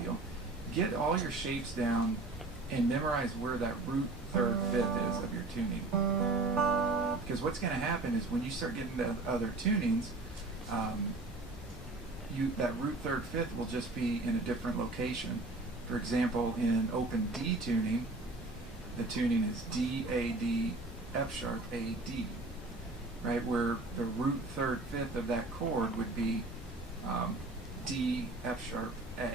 deal. Get all your shapes down and memorize where that root, third, fifth is of your tuning. Because what's going to happen is when you start getting to other tunings, that root, third, fifth will just be in a different location. For example, in open D tuning, the tuning is D, A, D, F sharp, A, D. Right, where the root, third, fifth of that chord would be D, F sharp, A,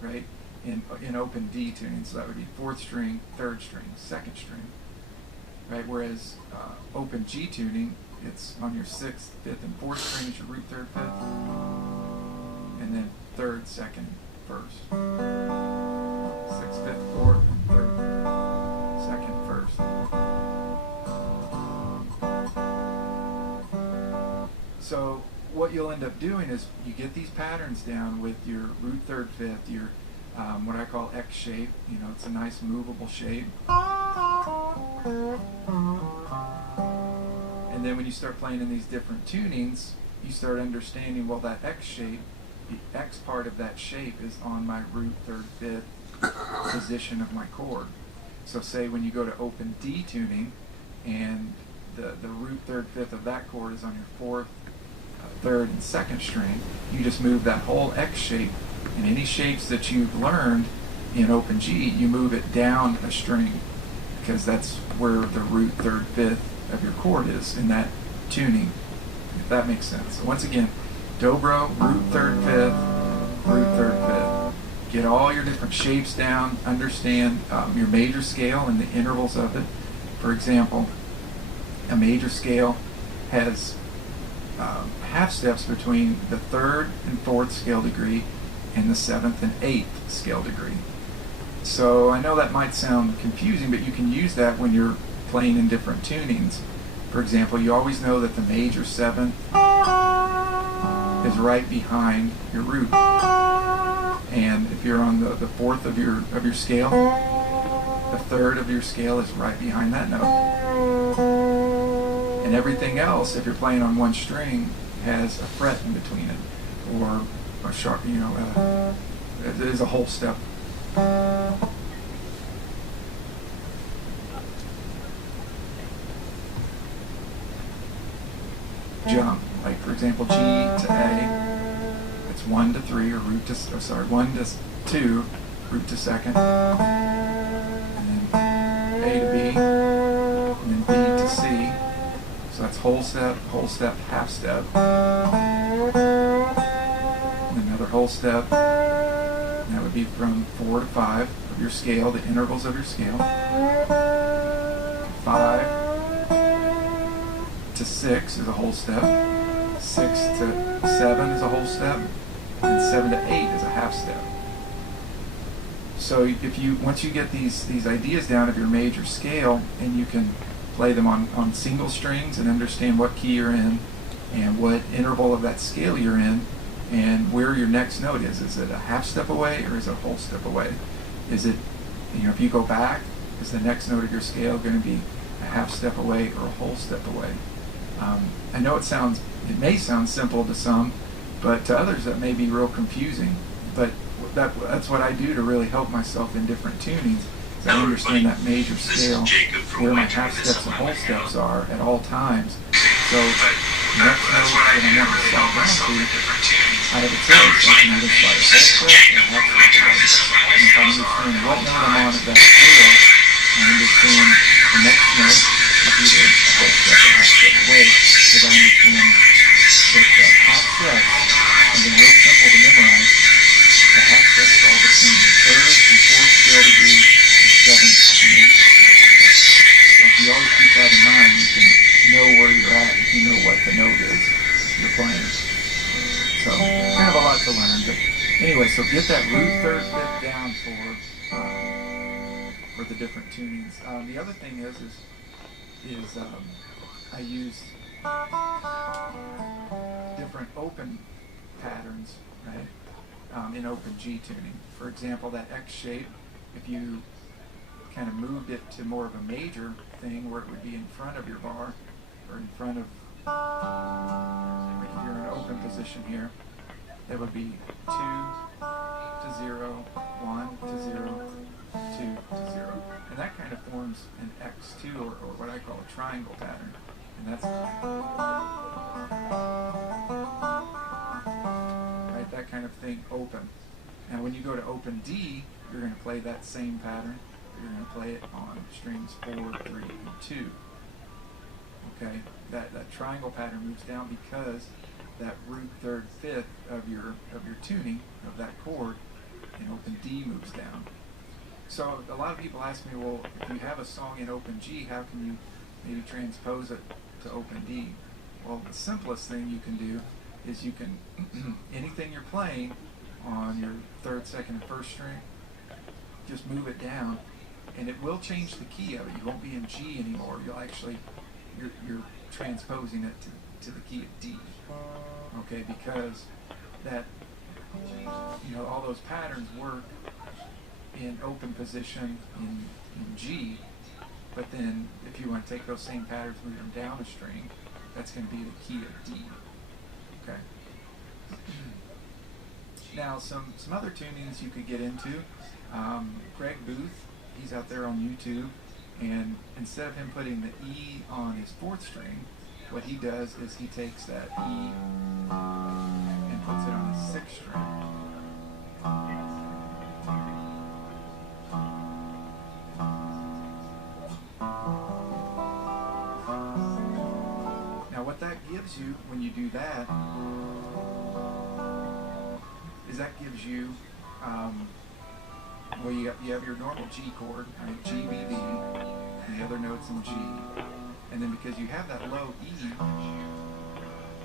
right, in open D tuning. So that would be fourth string, third string, second string, right, whereas open G tuning, it's on your sixth, fifth, and fourth string is your root, third, fifth, and then third, second, first, sixth, fifth, fourth, and third, second, first. So what you'll end up doing is you get these patterns down with your root, third, fifth, your what I call X shape. You know, it's a nice movable shape. And then when you start playing in these different tunings, you start understanding, well, that X shape, the X part of that shape is on my root, third, fifth position of my chord. So say when you go to open D tuning and the root, third, fifth of that chord is on your fourth, third, and second string, you just move that whole X shape, and any shapes that you've learned in open G, you move it down a string, because that's where the root, third, fifth of your chord is in that tuning, if that makes sense. So once again, dobro, root, third, fifth, root, third, fifth. Get all your different shapes down, understand your major scale and the intervals of it. For example, a major scale has half steps between the third and fourth scale degree and the seventh and eighth scale degree. So I know that might sound confusing, but you can use that when you're playing in different tunings. For example, you always know that the major seventh is right behind your root, and if you're on the fourth of your scale, the third of your scale is right behind that note. And everything else, if you're playing on one string, has a fret in between it, or a sharp, it is a whole step. Jump, like for example, G to A, it's 1 to 3, or 1 to 2, root to second, and then A to B, and then B to C. So that's whole step, half step, and another whole step. And that would be from 4 to 5 of your scale, the intervals of your scale. 5 to 6 is a whole step. 6 to 7 is a whole step, and 7 to 8 is a half step. So once you get these ideas down of your major scale, and you can play them on single strings and understand what key you're in and what interval of that scale you're in and where your next note is. Is it a half step away or is it a whole step away? Is it, if you go back, is the next note of your scale going to be a half step away or a whole step away? I know it may sound simple to some, but to others that may be real confusing. But that's what I do to really help myself in different tunings. I understand that major scale, where my half steps and whole steps are at all times. So the next note that I want to solve down to, I have a choice. I can either play a whole step or a half step away. And if I understand what note I'm on at that scale, I understand the next note is either a whole step or a half step away, because I understand that the half step is real simple to memorize. The half steps are between the third and fourth scale degree. 7 and 8. So if you always keep that in mind, you can know where you're at if you know what the note is you're playing. So kind of a lot to learn, but anyway, so get that root, third, fifth down for the different tunings. The other thing is I use different open patterns, right? In open G tuning. For example, that X shape, if you kind of moved it to more of a major thing where it would be in front of your bar, or in front of, like if you're in an open position here, it would be 2 to 0, 1 to 0, 2 to 0. And that kind of forms an X2, or what I call a triangle pattern. And that's right, that kind of thing, open. Now when you go to open D, you're going to play that same pattern. You're going to play it on strings 4, 3, and 2. Okay, that triangle pattern moves down because that root 3rd, 5th of your tuning of that chord in open D moves down. So a lot of people ask me, well, if you have a song in open G, how can you maybe transpose it to open D? Well, the simplest thing you can do is you can anything you're playing on your 3rd, 2nd, and 1st string, just move it down, and it will change the key of it. You won't be in G anymore. You'll actually you're transposing it to the key of D. Okay, because that all those patterns work in open position in G, but then if you want to take those same patterns, move them down a string, that's going to be the key of D. Okay. Now some other tunings you could get into. Greg Booth, he's out there on YouTube, and instead of him putting the E on his 4th string, what he does is he takes that E and puts it on his 6th string. Now what that gives you when you do that is that gives you well, you have your normal G chord, right? G, B, D, and the other notes in G. And then because you have that low E,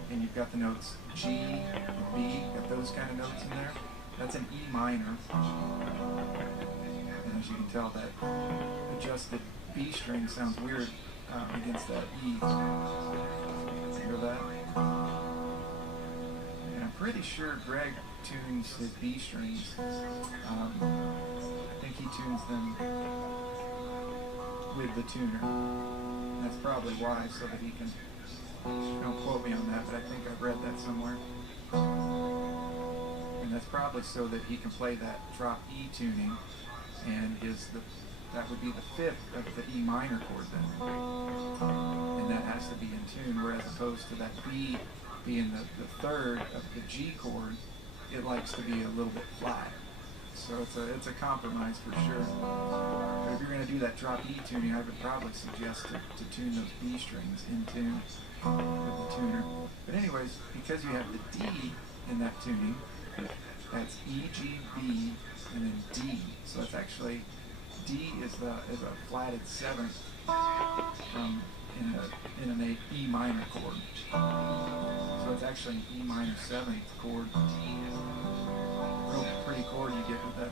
and you've got the notes G, B, got those kind of notes in there, that's an E minor. And as you can tell, that adjusted B string sounds weird against that E. Hear that? And I'm pretty sure Greg tunes his B strings. I think he tunes them with the tuner. That's probably why, so that he can, don't quote me on that, but I think I've read that somewhere. And that's probably so that he can play that drop E tuning, and that would be the 5th of the E minor chord then. And that has to be in tune, whereas opposed to that B being the 3rd of the G chord, it likes to be a little bit flat. So it's a compromise for sure. But if you're going to do that drop E tuning, I would probably suggest to tune those B strings in tune with the tuner. But anyways, because you have the D in that tuning, that's E, G, B, and then D. So it's actually D is a flatted 7th in an E minor chord. So it's actually an E minor 7th chord. Real pretty chord you get with that.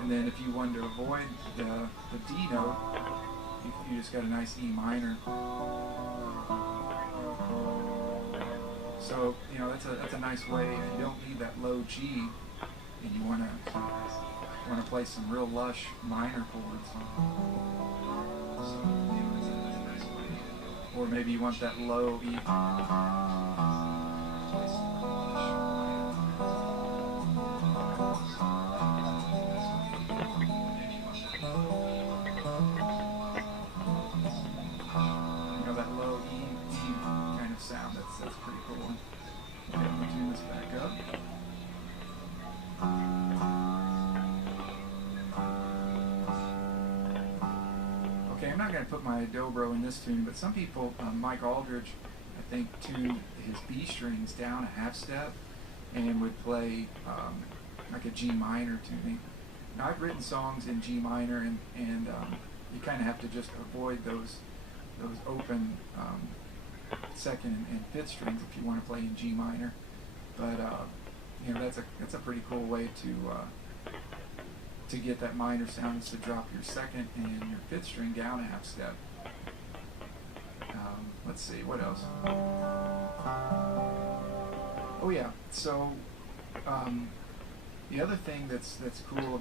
And then if you wanted to avoid the D note, you just got a nice E minor. So that's a nice way if you don't need that low G and you want to play some real lush minor chords. Or maybe you want that low E. That low E kind of sound, that's pretty cool. Okay, I'm going to tune this back up. Okay, I'm not going to put my dobro in this tune, but some people, Mike Aldridge, I think, tuned his B strings down a half step and would play like a G minor tuning. Now, I've written songs in G minor, and you kind of have to just avoid those open 2nd and 5th strings if you want to play in G minor. But that's a pretty cool way to get that minor sound, is to drop your 2nd and your 5th string down a half step. Let's see, what else? Oh yeah, so the other thing that's cool